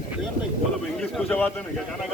English पूछा बात है ना क्या गाना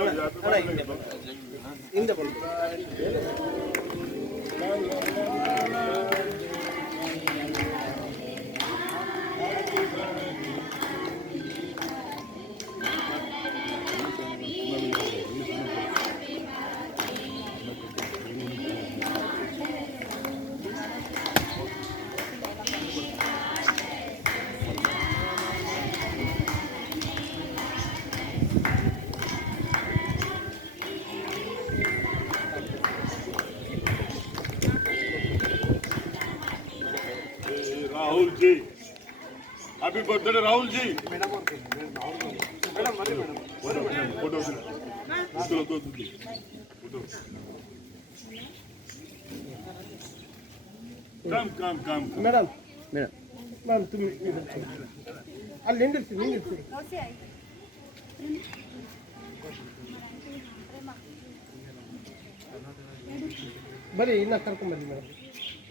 Rahul ji happy birthday Rahul ji photo photo दो दो photo come come come madam ma'am तुम्ही ಅಲ್ಲಿ ನಿಂದಿರ್ಸಿ ನಿಂದಿರ್ಸಿ ಬರೀ ಇನ್ನ ಕರ್ಕೊಂಬನ್ನಿ ಮೇಡಮ್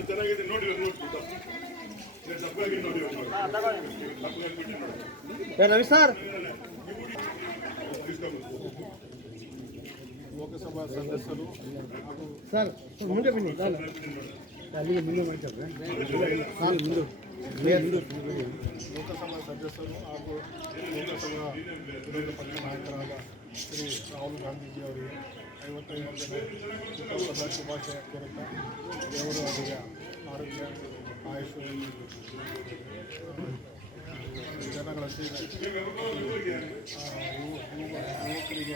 ಚೆನ್ನಾಗಿದೆ ನೋಡಿ ನೋಡಿ ತಪ್ಪಾಗಿ ನೋಡಿ ತಪ್ಪಾಗಿ ಬಿಟ್ಟು ನೋಡಿ ರವಿ ಸರ್ ಲೋಕಸಭಾ ಸದಸ್ಯರು ಹಾಗೂ ಸರ್ ಮುಂದೆ ಬನ್ನಿ ಸರ್ ಅಲ್ಲಿಗೆ ಮುಂದೆ ಮಾಡ್ತಾರೆ ಮುಂದೆ ಲೋಕಸಭಾ ಸದಸ್ಯರು ಹಾಗೂ ಲೋಕಸಭಾ ವಿರೋಧ ಪಕ್ಷ ನಾಯಕರಾದ ಶ್ರೀ ರಾಹುಲ್ ಗಾಂಧೀಜಿ ಅವರಿಗೆ ಐವತ್ತೈದನೇ ಹುಟ್ಟುಹಬ್ಬದ ಶುಭಾಶಯ ಕೋರುತ್ತಾ ದೇವರು ಅವರಿಗೆ ಆರೋಗ್ಯ ಆಯುಷ್ ಜನಗಳ ಸೇವೆ ಆ, ಯುವ- ಯುವ- ಯುವಕರಿಗೆ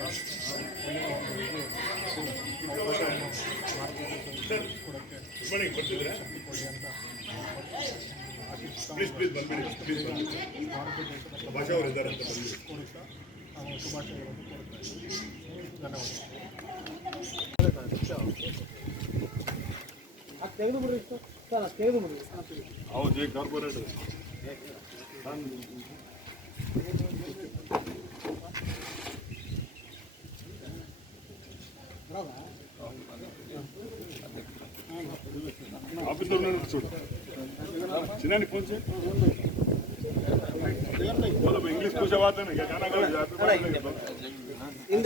ಒಳ್ಳೆಯ ಪ್ಲೀಸ್ ಪ್ಲೀಸ್ ಬಂದ್ಬಿಡಿ ಪ್ಲೀಸ್ ಬಂದ್ಬಿಡಿ ಭಾಷೆ ಅವರು ಇದ್ದಾರೆ ಅಂತ ಬಂದ್ಬಿಡಿ ನಾವು ಹೌದು ಕಾರ್ಪೊರೇಟ್ ಆಫೀಸರ್ ನೋಡ್ಸೋಣ చిన్న కొంచెం ఇంగ్లీష్ కూర్చోవాదన ఇంద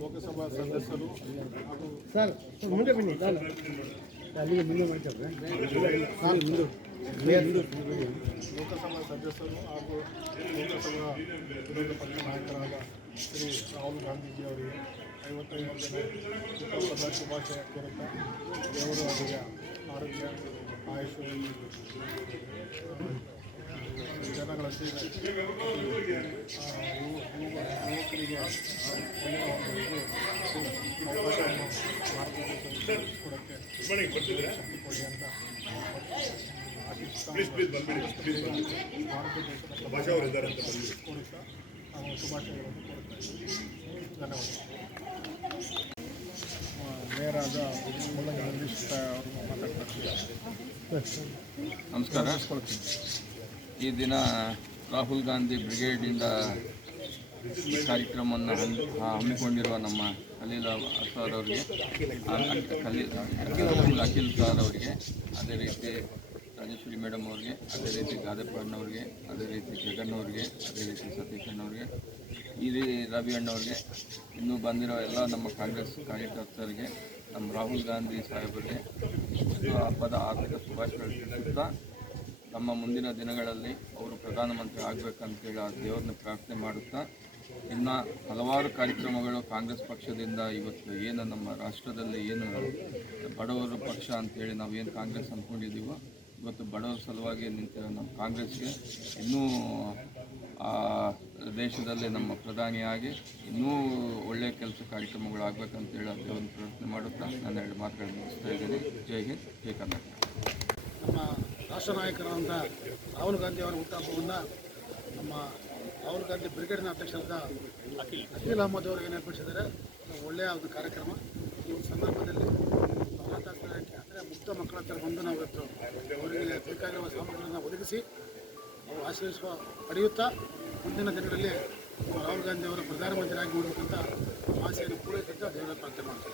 ಲೋಕಸಭಾ ಸದಸ್ಯರು ಹಾಗೂ ಸರ್ ಮುಂದೆ ಬನ್ನಿ ಅಲ್ಲಿಗೆ ಮುಂದೆ ಮಾಡ್ತಾರೆ ಸರ್ ಮುಂದೆ ಲೋಕಸಭಾ ಸದಸ್ಯರು ಹಾಗೂ ಲೋಕಸಭಾ ವಿರೋಧ ಪಕ್ಷ ನಾಯಕರಾದ ಶ್ರೀ ರಾಹುಲ್ ಗಾಂಧೀಜಿ ಅವರಿಗೆ ಐವತ್ತೈದು ಜನ ಹುಟ್ಟುಹಬ್ಬದ ಶುಭಾಶಯ ಕೋರುತ್ತಾ ದೇವರು ಅವರಿಗೆ ಆರೋಗ್ಯ ಆಯುಷು ಜನಗಳ ಸೇವೆ ಯುವಕರಿಗೆ ಒಳ್ಳೆಯ ಒಂದು ಇದು ಅಂತ ಆಶಿಸ್ತಾ ಭಾರತ ದೇಶದ ಕೋರುತ್ತಾ ನಾವು ಶುಭಾಶಯಗಳನ್ನು ಕೋರುತ್ತಾ ಇದ್ದೀವಿ ಧನ್ಯವಾದ ಮೇಯರಾದ ಮುಲ್ಲಂಗಿ ಅವರು ನಮಸ್ಕಾರ. ಈ ದಿನ ರಾಹುಲ್ ಗಾಂಧಿ ಬ್ರಿಗೇಡಿಂದ ಈ ಕಾರ್ಯಕ್ರಮವನ್ನು ಹಮ್ಮಿ ಹಮ್ಮಿಕೊಂಡಿರುವ ನಮ್ಮ ಖಲೀಲ್ ಸರ್ ಅವರಿಗೆ ಖಲೀಲ್ ಅಖಿಲ್ ಸರ್ ಅವರಿಗೆ, ಅದೇ ರೀತಿ ರಾಜೇಶ್ವರಿ ಮೇಡಮ್ ಅವರಿಗೆ, ಅದೇ ರೀತಿ ಗಾದಪ್ಪ ಅಣ್ಣವ್ರಿಗೆ ಅದೇ ರೀತಿ ಜಗನ್ ಅವರಿಗೆ, ಅದೇ ರೀತಿ ಸತೀಶ್ ಅಣ್ಣವ್ರಿಗೆ ಈ ರೀ ರವಿ ಅಣ್ಣವ್ರಿಗೆ ಇನ್ನೂ ಬಂದಿರೋ ಎಲ್ಲ ನಮ್ಮ ಕಾಂಗ್ರೆಸ್ ಕಾರ್ಯಕರ್ತರಿಗೆ, ನಮ್ಮ ರಾಹುಲ್ ಗಾಂಧಿ ಸಾಹೇಬರಿಗೆ ಹಬ್ಬದ ಆರ್ಥಿಕ ಶುಭಾಶಯಗಳು ತಿಳಿಸುತ್ತಾ ನಮ್ಮ ಮುಂದಿನ ದಿನಗಳಲ್ಲಿ ಅವರು ಪ್ರಧಾನಮಂತ್ರಿ ಆಗಬೇಕಂತೇಳಿ ಆ ದೇವ್ರನ್ನ ಪ್ರಾರ್ಥನೆ ಮಾಡುತ್ತಾ, ಇನ್ನು ಹಲವಾರು ಕಾರ್ಯಕ್ರಮಗಳು ಕಾಂಗ್ರೆಸ್ ಪಕ್ಷದಿಂದ ಇವತ್ತು ಏನು ನಮ್ಮ ರಾಷ್ಟ್ರದಲ್ಲಿ ಏನು ಬಡವರ ಪಕ್ಷ ಅಂತೇಳಿ ನಾವು ಏನು ಕಾಂಗ್ರೆಸ್ ಅಂದ್ಕೊಂಡಿದ್ದೀವೋ, ಇವತ್ತು ಬಡವರ ಸಲುವಾಗಿ ನಿಂತಿರೋ ನಮ್ಮ ಕಾಂಗ್ರೆಸ್ಗೆ ಇನ್ನೂ ದೇಶದಲ್ಲಿ ನಮ್ಮ ಪ್ರಧಾನಿಯಾಗಿ ಇನ್ನೂ ಒಳ್ಳೆಯ ಕೆಲಸ ಕಾರ್ಯಕ್ರಮಗಳು ಅದೇ ಒಂದು ಪ್ರಯತ್ನ ಮಾಡುತ್ತಾ ನಾನು ಎರಡು ಮಾತುಗಳನ್ನು ಮುಗಿಸ್ತಾ ಇದ್ದೀನಿ. ಜೈ ಹಿಂದ್, ಜೈ ಕರ್ನಾಟಕ. ನಮ್ಮ ರಾಷ್ಟ್ರ ನಾಯಕರಾದಂಥ ರಾಹುಲ್ ಗಾಂಧಿ ಅವರ ಹುಟ್ಟುಹಬ್ಬವನ್ನು ನಮ್ಮ ರಾಹುಲ್ ಗಾಂಧಿ ಬ್ರಿಗೇಡ್ನ ಅಧ್ಯಕ್ಷರಾದ ಅಖಿಲ್ ಅಹಮದ್ ಅವರು ಏರ್ಪಡಿಸಿದ್ದಾರೆ. ಒಳ್ಳೆಯ ಒಂದು ಕಾರ್ಯಕ್ರಮ. ಈ ಒಂದು ಸಂದರ್ಭದಲ್ಲಿ ಅಂದರೆ ಮುಕ್ತ ಮಕ್ಕಳ ಹತ್ರ ಬಂದು ನಾವು ಇವತ್ತು ಅವರಿಗೆ ಬೇಕಾಗಿರುವ ಸಾಮಗ್ರಿಗಳನ್ನು ಒದಗಿಸಿ ಅವರು ಆಶೀರ್ವ ಪಡೆಯುತ್ತಾ ಮುಂದಿನ ದಿನಗಳಲ್ಲಿ ರಾಹುಲ್ ಗಾಂಧಿ ಅವರು ಪ್ರಧಾನಮಂತ್ರಿಯಾಗಿ ನೋಡಬೇಕಂತ ಆಸೆಯನ್ನು ಪೂರೈಸುತ್ತಾ ದೇವರ ಪ್ರಾರ್ಥನೆ ಮಾಡ್ತಾರೆ